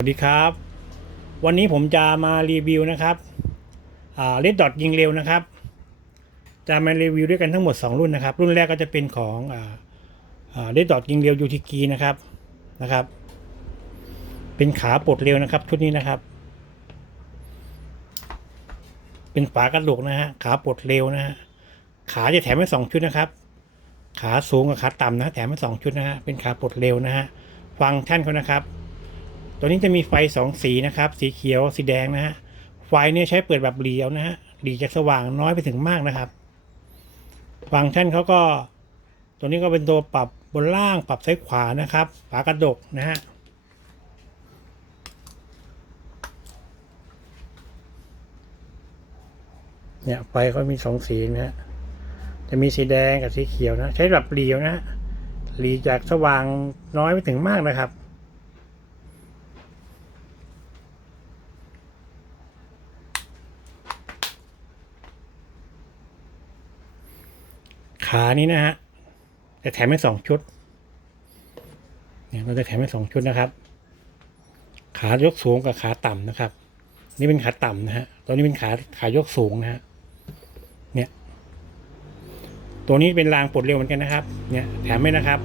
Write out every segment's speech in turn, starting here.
สวัสดีครับ วันนี้ผมจะมารีวิวนะครับเลดดอทยิงเร็วนะครับ จะมารีวิวด้วยกันทั้งหมด 2 รุ่นนะครับ รุ่นแรกก็จะเป็นของเลดดอทยิงเร็วยูทีกีนะครับนะครับ เป็นขาปลดเร็วนะครับชุดนี้นะครับ เป็นฝากระโหลกนะฮะขาปลดเร็วนะฮะขาจะแถมให้สองชุดนะครับ ขาสูงกับขาต่ำนะแถมให้สองชุดนะฮะเป็นขาปลดเร็วนะฮะฟังก์ชันเขานะครับ ตัวนี้จะมีไฟสองสีนะครับ สีเขียวสีแดงนะฮะไฟเนี่ยใช้เปิดแบบเรียวนะฮะหลีจากสว่างน้อยไปถึงมากนะครับ ฟังก์ชันเขาก็ ตัวนี้ก็เป็นตัวปรับบนล่างปรับซ้ายขวานะครับฝากระดกนะฮะเนี่ยไฟก็มีสองสีนะฮะจะมีสีแดงกับสีเขียวนะ ใช้แบบเรียวนะฮะหลีจากสว่างน้อยไปถึงมากนะครับ ขานี้นะฮะจะแถมให้สองชุดเนี่ยเราจะแถมให้สองชุดนะครับ ขายกสูงกับขาต่ำนะครับ นี่เป็นขาต่ำนะฮะตัวนี้เป็นขาขายกสูงนะฮะเนี่ย ตัวนี้เป็นรางปลดเร็วเหมือนกันนะครับ เนี่ยแถมให้นะครับ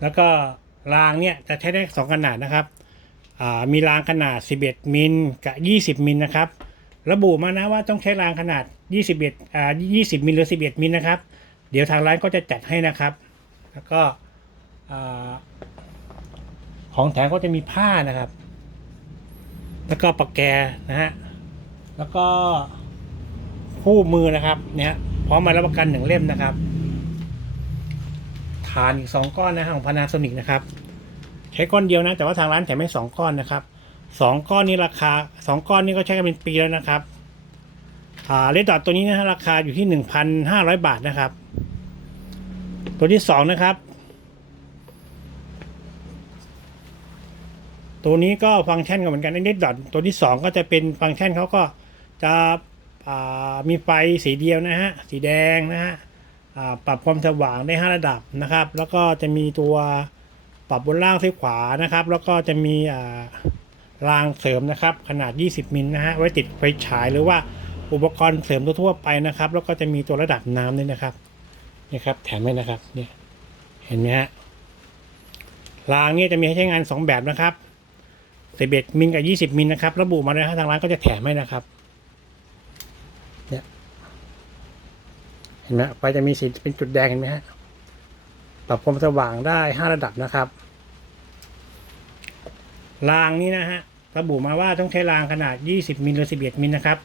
แล้วก็รางเนี่ยจะใช้ได้สองขนาดนะครับอ่ามีรางขนาด 11 มิลกับ 20 มิลนะครับ ระบุมานะว่าต้องใช้รางขนาด 21อ่า20 มิลหรือ 11 มิลนะครับ เดี๋ยวทางร้านก็จะจัดให้นะครับ แล้วก็อ่าของแถมก็จะมีผ้านะครับ แล้วก็ปากแกนะฮะ แล้วก็คู่มือนะครับ เนี่ยพร้อมมารับประกันหนึ่งเล่มนะครับฐานอีกสองก้อนนะฮะของพานาโซนิกนะครับ ใช้ก้อนเดียวนะ แต่ว่าทางร้านแถมให้สองก้อนนะครับสองก้อนนี้ราคาสองก้อนนี้ก็ใช้กันเป็นปีแล้วนะครับ เลดดอทตัวนี้นะฮะราคาอยู่ที่หนึ่งพันห้าร้อยบาทนะครับ ตัวที่สองนะครับ ตัวนี้ก็ฟังก์ชันก็เหมือนกันเลดดอทตัวที่สองก็จะเป็นฟังก์ชันเขาก็จะมีไฟสีเดียวนะฮะสีแดงนะฮะปรับความสว่างได้ห้าระดับนะครับ แล้วก็จะมีตัวปรับบนล่างซ้ายขวานะครับ แล้วก็จะมีรางเสริมนะครับ ขนาด 20 มิลนะฮะไว้ติดไฟฉายหรือว่า อุปกรณ์เสริมทั่วไปนะครับ แล้วก็จะมีตัวระดับน้ำด้วยนะครับนี่ครับ แถมให้นะครับเนี่ยเห็นไหมฮะรางเนี่ยจะมีให้ใช้งาน 2 แบบนะครับ11มิลกับ20มิลนะครับ ระบุมาเลยฮะทางร้านก็จะแถมให้นะครับเนี่ยเห็นไหมไฟจะมีสีเป็นจุดแดงเห็นไหมฮะปรับความสว่างได้ 5 ระดับนะครับรางนี้นะฮะระบุมาว่าต้องใช้รางขนาด 20มิลหรือ11มิลนะครับ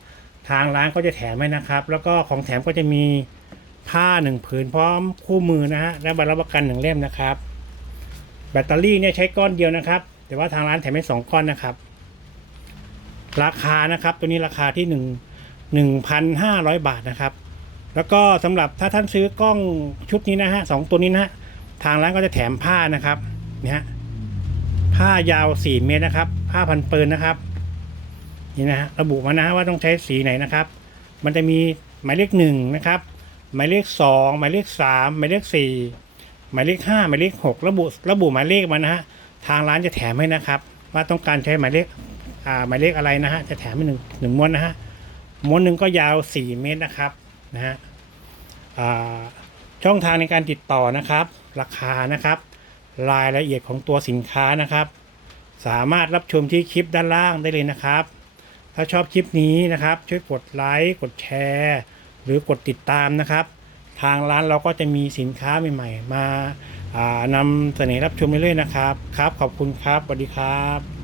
ทางร้านก็จะแถมให้นะครับ แล้วก็ของแถมก็จะมีผ้าหนึ่งผืนพร้อมคู่มือนะฮะและใบรับประกันหนึ่งเล่มนะครับ แบตเตอรี่เนี่ยใช้ก้อนเดียวนะครับ แต่ว่าทางร้านแถมให้สองก้อนนะครับ ราคานะครับ ตัวนี้ราคาที่หนึ่งหนึ่งพันห้าร้อยบาทนะครับ แล้วก็สำหรับถ้าท่านซื้อกล้องชุดนี้นะฮะสองตัวนี้นะฮะทางร้านก็จะแถมผ้านะครับเนี่ยฮะผ้ายาวสี่เมตรนะครับ ผ้าพันปืนนะครับ นี่นะฮะระบุมานะฮะว่าต้องใช้สีไหนนะครับ มันจะมีหมายเลขหนึ่งนะครับ หมายเลขสองหมายเลขสามหมายเลขสี่หมายเลขห้าหมายเลขหกระบุระบุหมายเลขมานะฮะทางร้านจะแถมให้นะครับ ว่าต้องการใช้หมายเลขอ่าหมายเลขอะไรนะฮะจะแถมให้หนึ่งหนึ่งม้วนนะฮะม้วนหนึ่งก็ยาวสี่เมตรนะครับนะฮะอ่าช่องทางในการติดต่อนะครับ ราคานะครับ รายละเอียดของตัวสินค้านะครับ สามารถรับชมที่คลิปด้านล่างได้เลยนะครับ ถ้าชอบคลิปนี้นะครับ ช่วยกดไลค์กดแชร์ หรือกดติดตามนะครับ ทางร้านเราก็จะมีสินค้าใหม่ ๆ มานำเสนอรับชมเรื่อยๆนะครับ ครับ ขอบคุณครับสวัสดีครับ